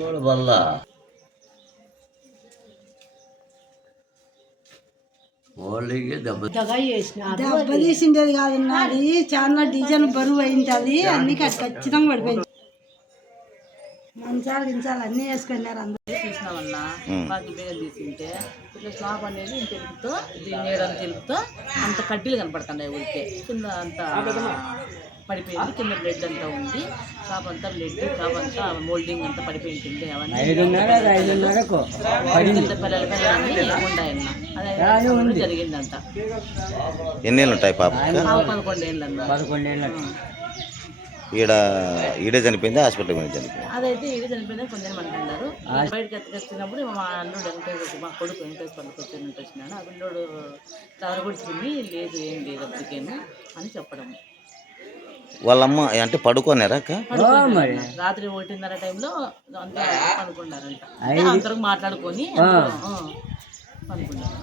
కూడా వల్ల దెబ్బ తీసిండేది కాదు, నాది చాలా డిజైన్ బరువు అయింది, అన్ని ఖచ్చితంగా పడిపోయింది. మంచాలు గించాలు అన్నీ వేసుకున్నారు అందరూ. చూసినామన్నా బాగా బేగం తీసింటే ఇట్లా స్లాబ్ అనేది తెలుపుతో నీడని తెలుపుతో అంత కడ్డీలు కనపడుతున్నాయి ఊరికే, కింద అంతా పడిపోయింది, కింద బ్లడ్ అంతా ఉంది, షాప్ అంతా బ్లడ్, షాప్ అంతా మోల్డింగ్ అంతా పడిపోయి ఉంటుంది. అవన్నీ పిల్లలన్నీ ఉండాయన్న, అదే జరిగిందంట. ఎన్నేళ్ళు ఉంటాయి పాప? 11 ఏళ్ళు అన్న. ఈడే చనిపోయింది, హాస్పిటల్ మీద చనిపోయింది. అదైతే ఈడే చనిపోయిందని కొందరు అంటున్నారు. బయటకి ఎత్తుకొచ్చినప్పుడు మా అల్లుడు వెంకటేశ్వర, మా కొడుకు వెంకటేశ్వర వచ్చినాడు. ఆ పిల్లోడు తాగుడు తిని లేదు, ఏం లేదు అప్పటికేను అని చెప్పడం. వాళ్ళమ్మ అంటే పడుకోనారా? రాత్రి 1:30 టైంలో అంతా పడుకున్నారంట, అందరూ మాట్లాడుకొని పడుకున్నారు.